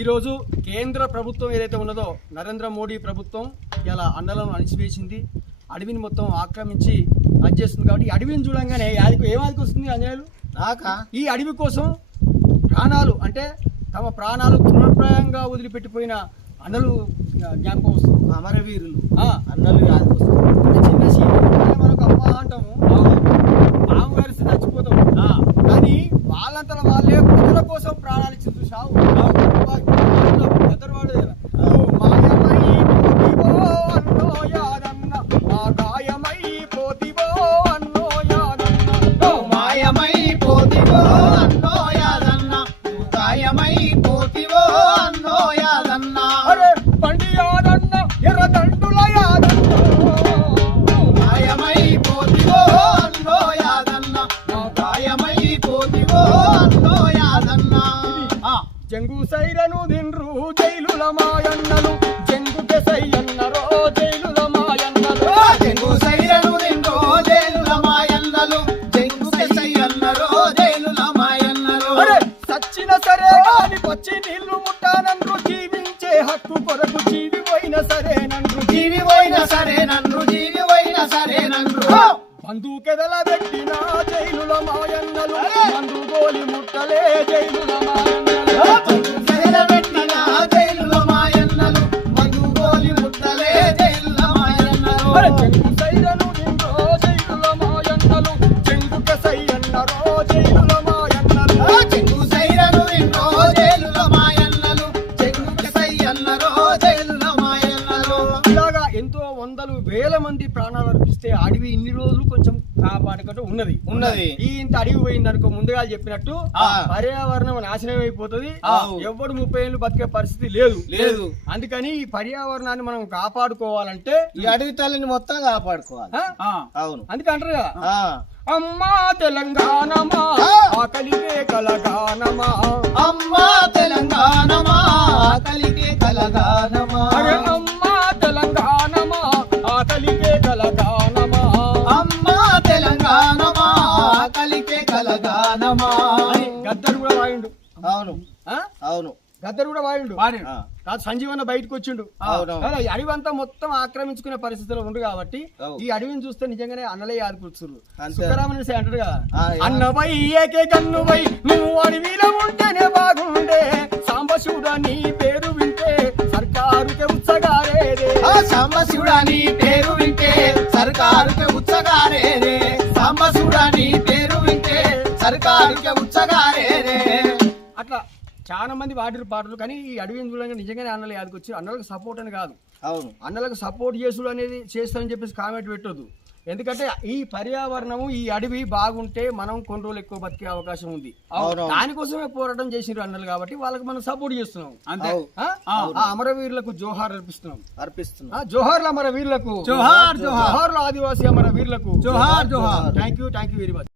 ఈరోజు కేంద్ర ప్రభుత్వం ఏదైతే ఉన్నదో నరేంద్ర మోడీ ప్రభుత్వం ఇలా అన్నలను అణిచివేసింది, అడవిని మొత్తం ఆక్రమించి అది చేస్తుంది. కాబట్టి ఈ అడవిని చూడంగానే ఏమాదికి వస్తుంది అంజనేయులు ఈ అడవి కోసం ప్రాణాలు అంటే తమ ప్రాణాలు తృణప్రాయంగా వదిలిపెట్టిపోయిన అన్నలు జ్ఞాపకం వస్తుంది. అమరవీరులు అన్నలు యాదకి వస్తుంది. అంటే చిన్న శీలం మనకు అమ్మ అంటాము, పాము కలిసి చచ్చిపోతాం, కానీ వాళ్ళంతా వాళ్ళే ప్రజల కోసం ప్రాణాలు ఇచ్చి చూసావు. పెద్దవాడు జంగు సైరను దిన్రు జైలుల మాయన్నలు, జంగుకే సయ్యన్నరో జైలుల మాయన్నలు, జంగు సైరను దిన్రు జైలుల మాయన్నలు, జంగుకే సయ్యన్నరో జైలుల మాయన్నలు. సచ్చిన సరే గాని వచ్చి నీళ్లు ముట్టానన్రు, జీవించే హక్కు కొరకు జీవి పోయిన సరేనన్రు, జీవి పోయిన సరేనన్రు, జీవి పోయిన సరేనన్రు. బంధుకెదల పెట్టిన జైలుల మాయన్నలు, మందు గోలి ముట్టలే జైలుల మాయన్నలు, జంగు సైరను దిన్రో జైలుల మాయన్నలు, జంగుకే సయ్యన్నరో జైలుల మాయన్నలు, జంగు సైరను దిన్రో జైలుల మాయన్నలు, జంగుకే సయ్యన్నరో జైలుల మాయన్నలు. ఇలాగా ఎంతో వందలు వేల మంది ప్రాణాలు అర్పిస్తే అడవి ఇన్ని రోజులు కొంచెం కాపాడుకుంటూ ఉన్నది. ఈ ఇంత అడవి పోయింది అనుకో, ముందుగా చెప్పినట్టు పర్యావరణం నాశనం అయిపోతుంది. ఎవ్వడు 30 ఏళ్ళు బతికే పరిస్థితి లేదు. అందుకని ఈ పర్యావరణాన్ని మనం కాపాడుకోవాలంటే ఈ అడవి తల్లిని మొత్తం కాపాడుకోవాలి. అవును, అందుకే అంటారు కదా, అమ్మా తెలంగాణమా ఆకలికే కలగానమా, అమ్మా తెలంగాణమా ఆకలికే కలగానమా, అమ్మా తెలంగాణమా ఆకలికే కలగానమా, అమ్మా తెలంగాణమా ఆకలికే కలగానమా. గద్దరు కూడా వాయిండు. అవును అవును, గద్దరు కూడా వాయిండు. కాదు సంజీవన్న బయటకు వచ్చిండు. ఈ అడవి అంతా మొత్తం ఆక్రమించుకునే పరిస్థితిలో ఉండు కాబట్టి ఈ అడవిని చూస్తే నిజంగానే అన్నలే ఆదుకూర్చురు. సుఖరామని అంటాడు కదా, అన్నపై ఏకే కన్నుపై నువ్వు అడవిలో ఉంటేనే బాగుండే, సాంబశివుడా నీ పేరు వింటే సర్కారుకే ఉత్సగారేదే, సాంబశివుడా నీ పేరు వింటే సర్కారుకే ఉత్సగారేదే, సాంబశివుడా నీ పేరు వింటే సర్కారుకే ఉత్సగారేదే. అట్లా చాలా మంది వాడిరు పాటలు. కానీ ఈ అడవిని చూడంగా నిజంగానే అన్నలు యాదకొచ్చి అన్నలకు సపోర్ట్ అని కాదు, అవును అన్నలకు సపోర్ట్ చేసుడు అనేది చేస్తారని చెప్పేసి కామెంట్ పెట్టొద్దు. ఎందుకంటే ఈ పర్యావరణము ఈ అడవి బాగుంటే మనం కొన్ని రోజులు ఎక్కువ బతికే అవకాశం ఉంది. దానికోసమే పోరాటం చేసినారు అన్నలు కాబట్టి వాళ్ళకి మనం సపోర్ట్ చేస్తున్నాం. అంతే. అమరవీరులకు జోహార్ అర్పిస్తున్నాం. జోహార్లు అమరవీరులకు, జోహార్లు ఆదివాసీ అమరవీరులకు, జోహార్ జోహార్. Thank you very much.